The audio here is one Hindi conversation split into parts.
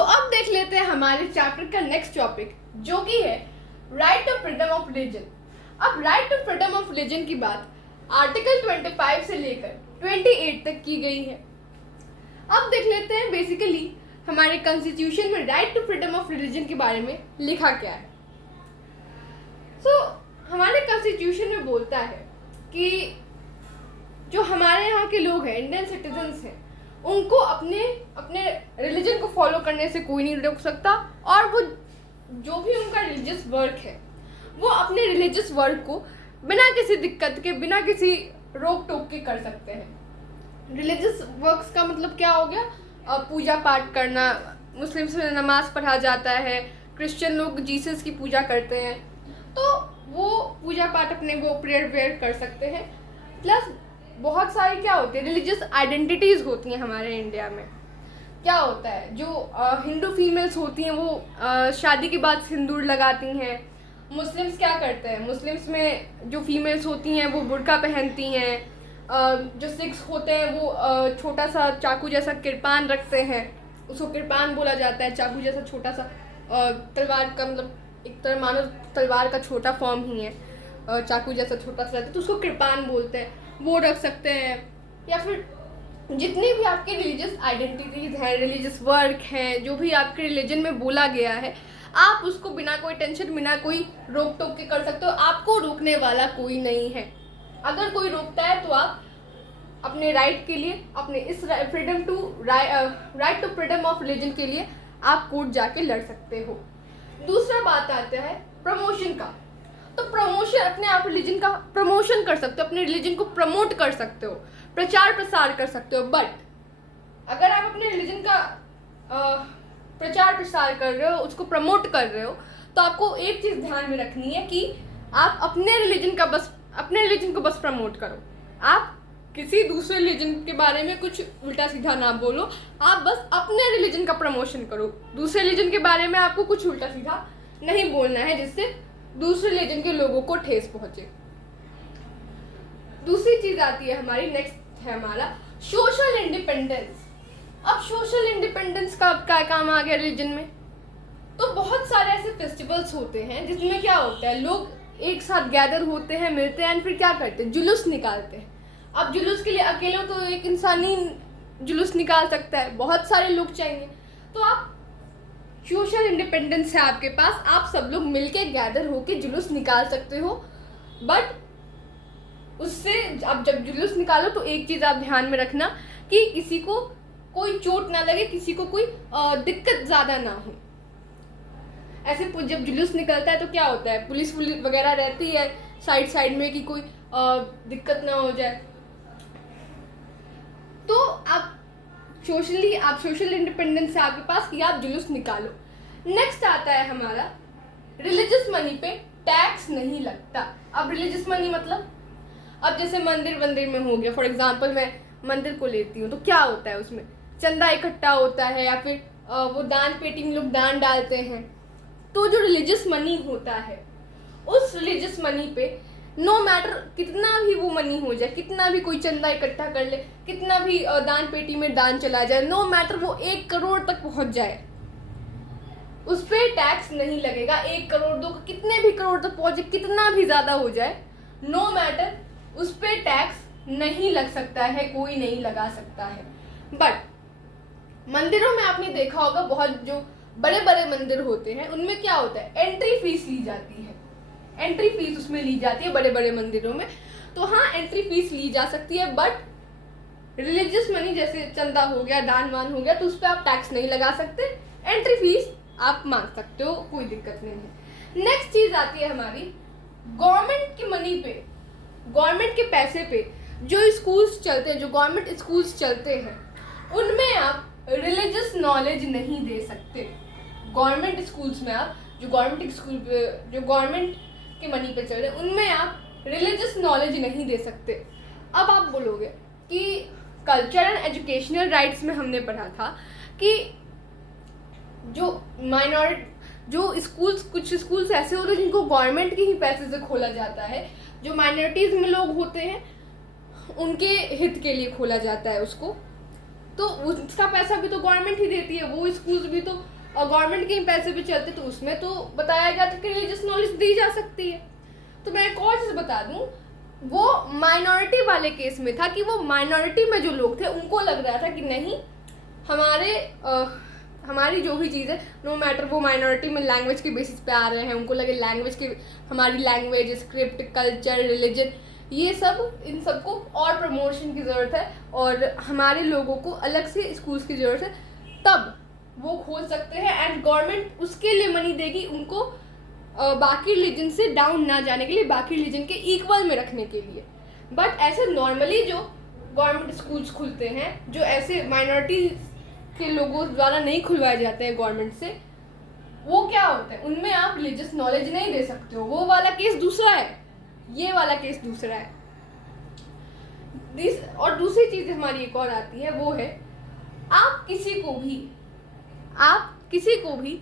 अब देख लेते हैं हमारे चैप्टर का नेक्स्ट टॉपिक, जो कि है right to freedom of religion. अब right to freedom of religion की बात आर्टिकल 25 से लेकर 28 तक की गई है। अब देख लेते हैं बेसिकली हमारे कॉन्स्टिट्यूशन में right to freedom of religion के बारे में लिखा क्या है। हमारे कॉन्स्टिट्यूशन में बोलता है कि जो हमारे यहाँ के लोग हैं, इंडियन सिटीजन्स हैं, उनको अपने रिलीजन को फॉलो करने से कोई नहीं रोक सकता, और वो जो भी उनका रिलीजियस वर्क है वो अपने रिलीजियस वर्क को बिना किसी दिक्कत के, बिना किसी रोक टोक के कर सकते हैं। रिलीजियस वर्क्स का मतलब क्या हो गया? पूजा पाठ करना, मुस्लिम्स में नमाज पढ़ा जाता है, क्रिश्चियन लोग जीसस की पूजा करते हैं, तो वो पूजा पाठ अपने वो प्रेयर वेयर कर सकते हैं। प्लस बहुत सारी क्या होती है, रिलीजियस आइडेंटिटीज़ होती हैं हमारे इंडिया में। क्या होता है, जो हिंदू फीमेल्स होती हैं वो शादी के बाद सिंदूर लगाती हैं। मुस्लिम्स क्या करते हैं, मुस्लिम्स में जो फीमेल्स होती हैं वो बुर्का पहनती हैं। जो सिख्स होते हैं वो छोटा सा चाकू जैसा किरपान रखते हैं, उसको किरपान बोला जाता है। चाकू जैसा छोटा सा तलवार का, मतलब एक तरह मानो तलवार का छोटा फॉर्म ही है, चाकू जैसा छोटा सा रहता है, तो उसको किरपान बोलते हैं, वो रख सकते हैं। या फिर जितनी भी आपकी रिलीजियस आइडेंटिटीज़ हैं, रिलीजियस वर्क हैं, जो भी आपके रिलीजन में बोला गया है, आप उसको बिना कोई टेंशन, बिना कोई रोक टोक के कर सकते हो। आपको रोकने वाला कोई नहीं है। अगर कोई रोकता है तो आप अपने राइट के लिए, अपने इस freedom to right to freedom of religion के लिए आप कोर्ट जाके लड़ सकते हो। दूसरा बात आता है प्रमोशन का। तो प्रमोशन, अपने आप रिलीजन का प्रमोशन कर सकते हो, अपने रिलीजन को प्रमोट कर सकते हो, प्रचार प्रसार कर सकते हो। बट अगर आप अपने रिलीजन का प्रचार प्रसार कर रहे हो, उसको प्रमोट कर रहे हो, तो आपको एक चीज़ ध्यान में रखनी है कि आप अपने रिलीजन को बस प्रमोट करो। आप किसी दूसरे रिलीजन के बारे में कुछ उल्टा सीधा ना बोलो, आप बस अपने रिलीजन का प्रमोशन करो। दूसरे रिलीजन के बारे में आपको कुछ उल्टा सीधा नहीं बोलना है जिससे दूसरे रिलीजन के लोगों को ठेस पहुंचे। दूसरी चीज आती है हमारी, नेक्स्ट है हमारा सोशल इंडिपेंडेंस। अब सोशल इंडिपेंडेंस का अब क्या काम आ गया रिलीजन में? तो बहुत सारे ऐसे फेस्टिवल्स होते हैं जिसमें क्या होता है, लोग एक साथ गैदर होते हैं, मिलते हैं, फिर क्या करते हैं, जुलूस निकालते हैं। अब जुलूस के लिए अकेले तो एक इंसान ही जुलूस निकाल सकता है, बहुत सारे लोग चाहिए। तो आप सोशल इंडिपेंडेंस है आपके पास, आप सब लोग मिलके गैदर होके जुलूस निकाल सकते हो। बट उससे आप जब जुलूस निकालो तो एक चीज़ आप ध्यान में रखना कि किसी को कोई चोट ना लगे, किसी को कोई दिक्कत ज़्यादा ना हो। ऐसे जब जुलूस निकलता है तो क्या होता है, पुलिस वगैरह रहती है साइड में कि कोई दिक्कत ना हो जाए। तो आप सोशल इंडिपेंडेंस है आपके पास कि आप जुलूस निकालो। नेक्स्ट आता है हमारा रिलीजियस मनी पे टैक्स नहीं लगता। अब रिलीजियस मनी मतलब, अब जैसे मंदिर में हो गया, फॉर एग्जांपल मैं मंदिर को लेती हूँ, तो क्या होता है, उसमें चंदा इकट्ठा होता है या फिर वो दान पेटी में लोग दान डालते हैं। तो जो रिलीजियस मनी होता है, उस रिलीजियस मनी पे नो मैटर कितना भी वो मनी हो जाए, कितना भी कोई चंदा इकट्ठा कर ले, कितना भी दान पेटी में दान चला जाए, नो मैटर वो 1 करोड़ तक पहुंच जाए, उस पर टैक्स नहीं लगेगा। 1 करोड़, 2, कितने भी करोड़ तक पहुंचे, कितना भी ज़्यादा हो जाए, नो मैटर उस पर टैक्स नहीं लग सकता है, कोई नहीं लगा सकता है। बट मंदिरों में आपने देखा होगा, बहुत जो बड़े बड़े मंदिर होते हैं उनमें क्या होता है, एंट्री फीस ली जाती है। एंट्री फीस उसमें ली जाती है बड़े बड़े मंदिरों में। तो हाँ, एंट्री फीस ली जा सकती है, बट रिलीजियस मनी जैसे चंदा हो गया, दान वान हो गया, तो उस पर आप टैक्स नहीं लगा सकते। एंट्री फीस आप मांग सकते हो, कोई दिक्कत नहीं है। नेक्स्ट चीज आती है हमारी गवर्नमेंट की मनी पे, गवर्नमेंट के पैसे पे जो स्कूल्स चलते हैं, जो गवर्नमेंट स्कूल्स चलते हैं, उनमें आप रिलीजियस नॉलेज नहीं दे सकते। गवर्नमेंट स्कूल्स में आप जो गवर्नमेंट के मनी पे चल रहे हैं, उनमें आप रिलीजियस नॉलेज नहीं दे सकते। अब आप बोलोगे कि कल्चर एंड एजुकेशनल राइट्स में हमने पढ़ा था कि जो स्कूल्स, कुछ स्कूल्स ऐसे होते हैं जिनको गवर्नमेंट के ही पैसे से खोला जाता है, जो माइनॉरिटीज़ में लोग होते हैं उनके हित के लिए खोला जाता है उसको, तो उसका पैसा भी तो गवर्नमेंट ही देती है। वो स्कूल्स भी तो गवर्नमेंट के ही पैसे भी चलते, तो उसमें तो बताया गया था कि रिलीजियस नॉलेज दी जा सकती है। तो मैं एक और चीज़ बता दूँ, वो माइनॉरिटी वाले केस में था कि वो माइनॉरिटी में जो लोग थे उनको लग रहा था कि नहीं, हमारी जो भी चीज़ है, नो मैटर वो माइनॉरिटी में लैंग्वेज के बेसिस पे आ रहे हैं, उनको लगे लैंग्वेज के, हमारी लैंग्वेज, स्क्रिप्ट, कल्चर, रिलीजन, ये सब, इन सबको और प्रमोशन की ज़रूरत है और हमारे लोगों को अलग से स्कूल्स की ज़रूरत है, तब वो खोल सकते हैं एंड गवर्नमेंट उसके लिए मनी देगी उनको, बाकी रिलीजन से डाउन ना जाने के लिए, बाकी रिलीजन के इक्वल में रखने के लिए। बट ऐसे नॉर्मली जो गवर्नमेंट स्कूल्स खुलते हैं, जो ऐसे माइनॉरिटी के लोगों द्वारा नहीं खुलवाए जाते हैं गवर्नमेंट से, वो क्या होता है, उनमें आप रिलीजियस नॉलेज नहीं दे सकते हो। वो वाला केस दूसरा है, ये वाला केस दूसरा है। और दूसरी चीज़ हमारी एक और आती है, वो है आप किसी को भी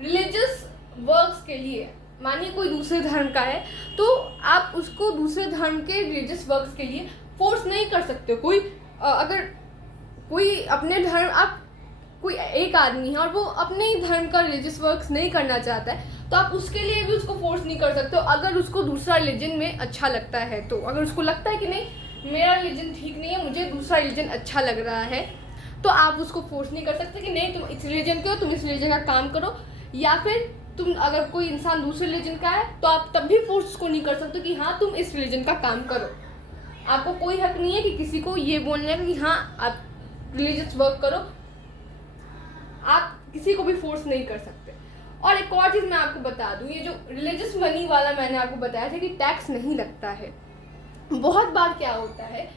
रिलीजियस वर्क्स के लिए, मानिए कोई दूसरे धर्म का है तो आप उसको दूसरे धर्म के रिलीजियस वर्क्स के लिए फोर्स नहीं कर सकते। अगर कोई अपने धर्म, आप कोई एक आदमी है और वो अपने ही धर्म का रिलीजियस वर्क्स नहीं करना चाहता है तो आप उसके लिए भी उसको फोर्स नहीं कर सकते हो। अगर उसको दूसरा रिलीजन में अच्छा लगता है तो, अगर उसको लगता है कि नहीं मेरा रिलीजन ठीक नहीं है, मुझे दूसरा रिलीजन अच्छा लग रहा है, तो आप उसको फोर्स नहीं कर सकते कि नहीं तुम इस रिलीजन के हो, तुम इस रिलीजन का काम करो। या फिर तुम, अगर कोई इंसान दूसरे रिलीजन का है तो आप तब भी फोर्स उसको नहीं कर सकते कि हाँ तुम इस रिलीजन का काम करो। आपको कोई हक नहीं है कि किसी को ये बोलने का कि हाँ आप रिलीजियस वर्क करो, आप किसी को भी फोर्स नहीं कर सकते। और एक और चीज़ मैं आपको बता दूं, ये जो रिलीजियस मनी वाला मैंने आपको बताया था कि टैक्स नहीं लगता है, बहुत बार क्या होता है,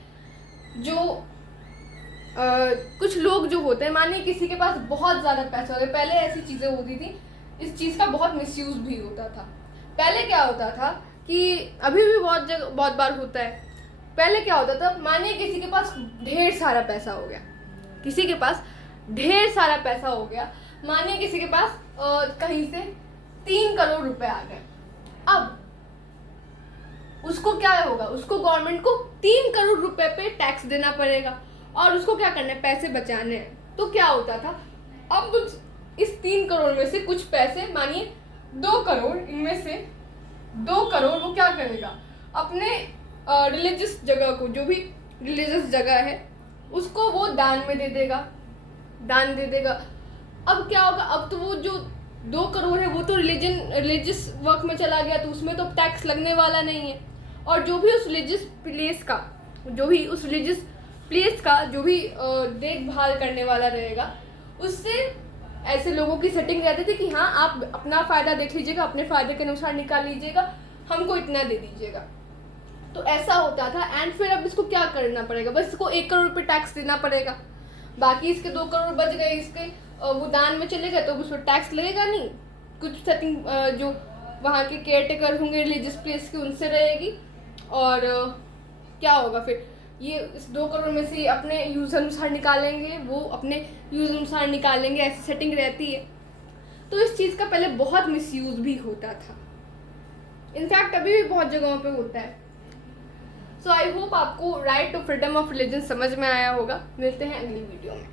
जो कुछ लोग जो होते हैं, मानिए किसी के पास बहुत ज़्यादा पैसा होता है, पहले ऐसी चीज़ें होती थी, इस चीज़ का बहुत मिसयूज भी होता था। पहले क्या होता था कि अभी भी बहुत बार होता है, पहले क्या होता था, मानिए किसी के पास ढेर सारा पैसा हो गया, मानिए किसी के पास कहीं से 3 करोड़ रुपए आ गए। अब उसको क्या होगा, उसको गवर्नमेंट को 3 करोड़ रुपए पे टैक्स देना पड़ेगा और उसको क्या करना है, पैसे बचाने हैं। तो क्या होता था, अब इस 3 करोड़ में से कुछ पैसे, मानिए 2 करोड़, इनमें से 2 करोड़ वो क्या करेगा, अपने रिलीजियस जगह को, जो भी रिलीजियस जगह है उसको वो दान दे देगा। अब क्या होगा, अब तो वो जो 2 करोड़ है वो तो रिलीजियस वर्क में चला गया, तो उसमें तो टैक्स लगने वाला नहीं है। और जो भी उस रिलीजियस प्लेस का जो भी देखभाल करने वाला रहेगा, उससे ऐसे लोगों की सेटिंग रहती थी कि हाँ आप अपना फ़ायदा देख लीजिएगा, अपने फ़ायदे के अनुसार निकाल लीजिएगा, हमको इतना दे दीजिएगा। तो ऐसा होता था। एंड फिर अब इसको क्या करना पड़ेगा, बस इसको 1 करोड़ पे टैक्स देना पड़ेगा, बाकी इसके 2 करोड़ बच गए, इसके वो दान में चले गए, तो उस पर टैक्स लगेगा नहीं। कुछ सेटिंग जो वहाँ के केयर टेकर होंगे रिलीजियस प्लेस के, उनसे रहेगी। और क्या होगा फिर, ये इस 2 करोड़ में से अपने यूज़ अनुसार निकालेंगे, वो अपने यूज़ अनुसार निकालेंगे, ऐसी सेटिंग रहती है। तो इस चीज़ का पहले बहुत मिसयूज़ भी होता था, इनफैक्ट अभी भी बहुत जगहों पे होता है। सो आई होप आपको right to freedom of religion समझ में आया होगा। मिलते हैं अगली वीडियो में।